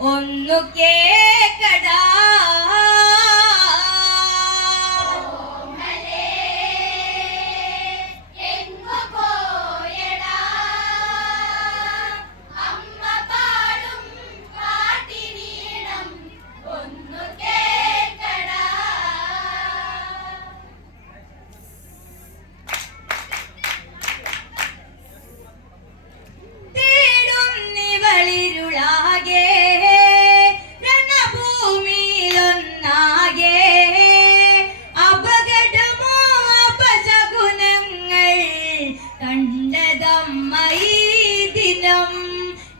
ഒന്നു കേക്കടാ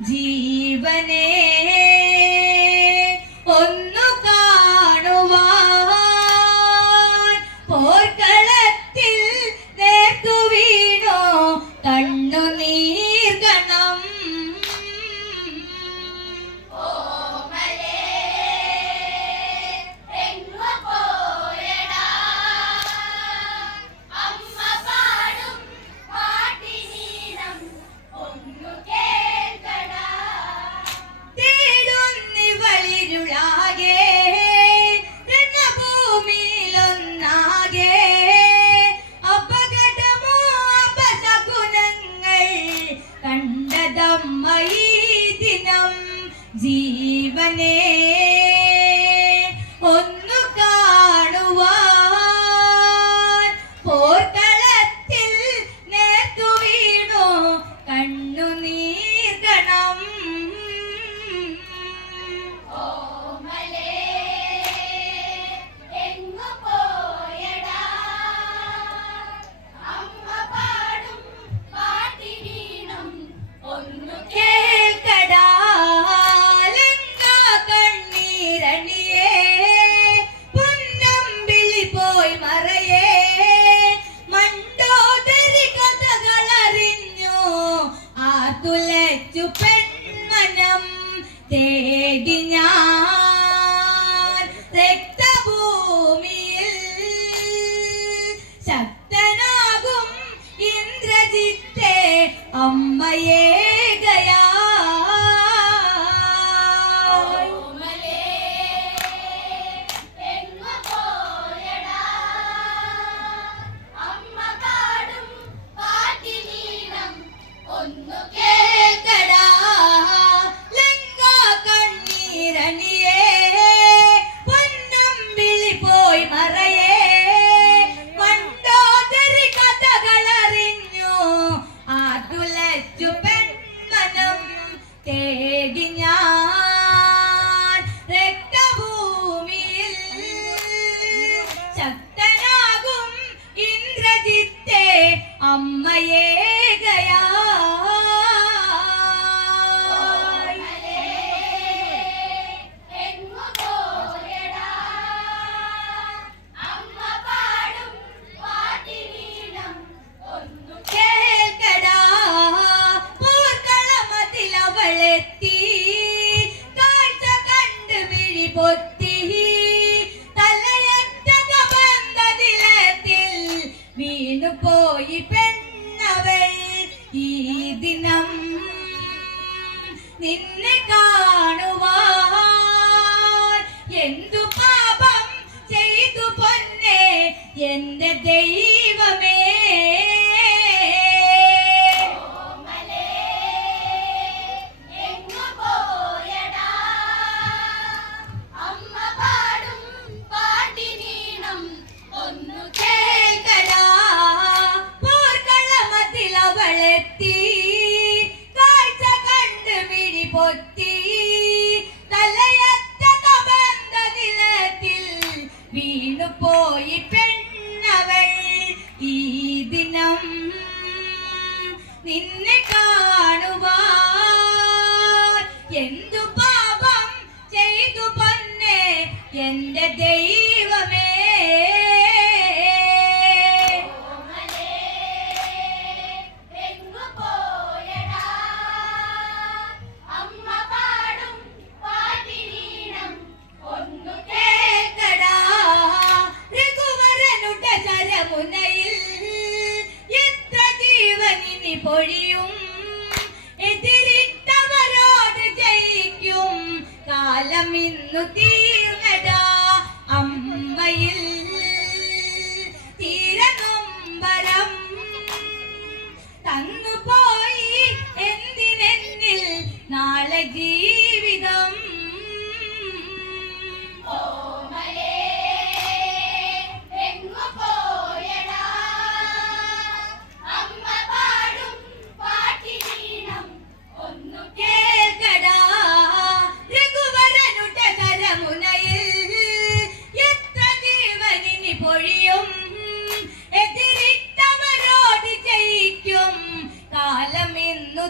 ജീവനേ ഒന്നു കാണുവാൻ പോർക്കളത്തിൽ നേർത്തു വീണോ കണ്ണുനീർ ഗണം ജീവനേ ഒന്നു കാണുവാൻ പോർക്കളത്തിൽ നേർത്തു വീണോ കണ്ണുനീർ ഗണം പെൺമനം തേടി ഞാൻ രക്തഭൂമിയിൽ ശക്തനാകും ഇന്ദ്രജിത്തെ അമ്മയെ ഗയാ തേടി ഞാൻ രക്തഭൂമിയിൽ ശക്തനാകും ഇന്ദ്രജിത്തെ അമ്മയെ ഗയാ കാഴ്ച കണ്ട് മിഴി പൊത്തി തലയറ്റ കബന്ധനിലത്തിൽ വീണുപോയി പെണ്ണവൾ ഈ ദിനം നിന്നെ കാണുവാൻ എന്തു പാപം ചെയ്തു പൊന്നെ എന്റെ ദൈവമേ കാഴ്ച കണ്ട് മിഴി പൊത്തി തലയറ്റ കബന്ധനിലത്തിൽ വീണുപോയി പെണ്ണവൾ ഈ ദിനം നിന്നെ കാണുവാൻ എന്തു പാപം ചെയ്തു പൊന്നെ എന്റെ ദൈവമേ പൊഴിയും എതിരിട്ടവരോട് ജയിക്കും കാലം ഇന്നു തീർന്നടാ അമ്മയിൽ തീരെ നൊമ്പരം തന്നുപോയി എന്തിനെന്നിൽ നാളെ ജീവിതം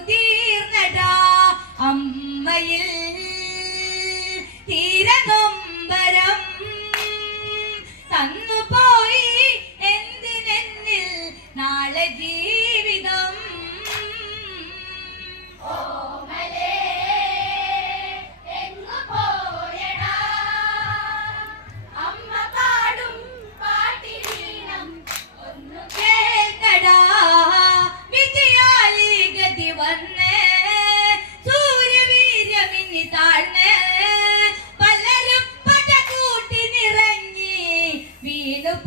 തീർന്നടാ അമ്മയിൽ തീരെ നൊമ്പരം തന്നുപോയി എന്തിനെന്നിൽ നാളെ ജീവിതം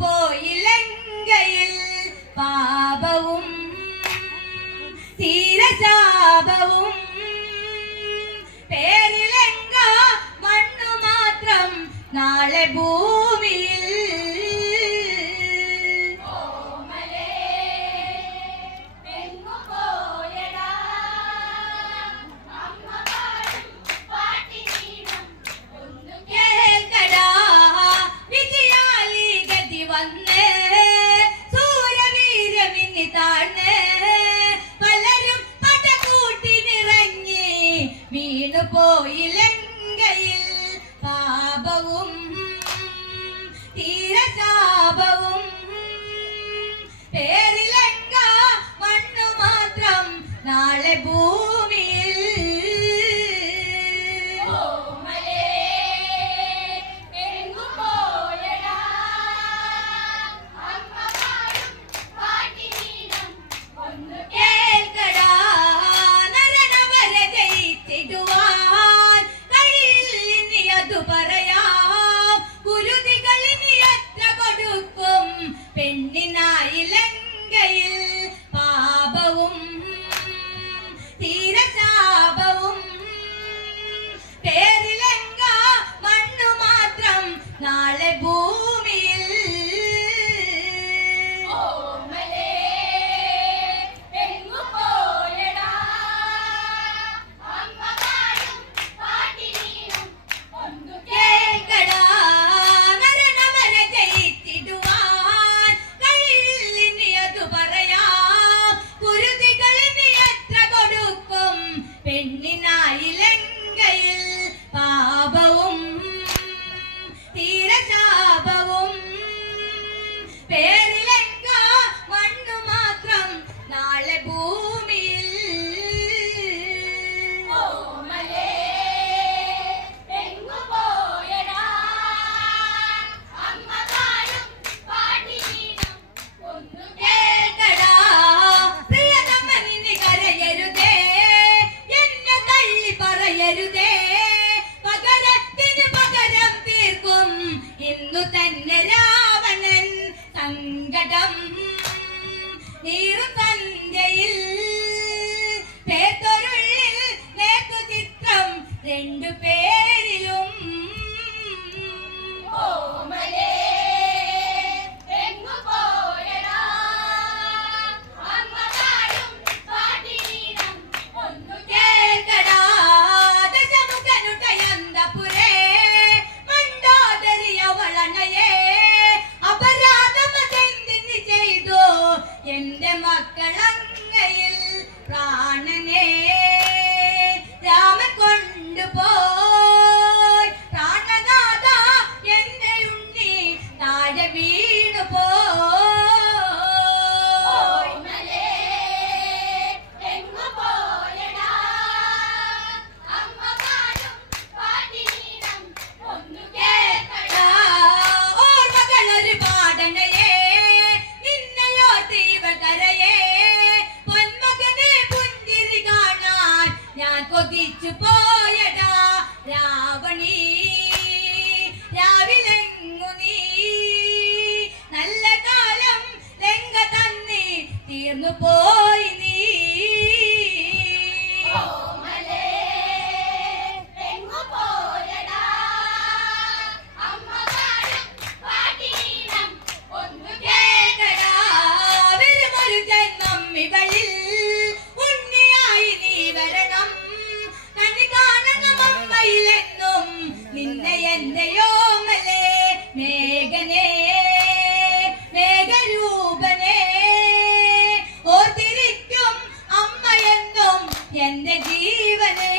പോയിലങ്കയിൽ പാപവും തീരശാപവും പേരിലങ്ക മണ്ണു മാത്രം നാളെ ഭൂമിയിൽ പലരും പടകൂട്ടിനിറങ്ങി വീണുപോയിലങ്കയിൽ പാപവും തീരശാപവും പേരിലങ്ക മണ്ണു മാത്രം നാളെ ഭൂമിയിൽ പെണ്ണിനായിലങ്കയിൽ പാപവും തീരശാപവും പേരിലങ്ക മണ്ണു മാത്രം നാളെ ഭൂമിയിൽ പെണ്ണിനായിലങ്കയിൽ പാപവും തീരശാപവും പേരിലങ്ക മണ്ണു മാത്രം നാളെ ഭൂമിയിൽ പ്രിയതമനിന് കരയരുതേ എന്നെ തള്ളി എന്റെ ജീവനെ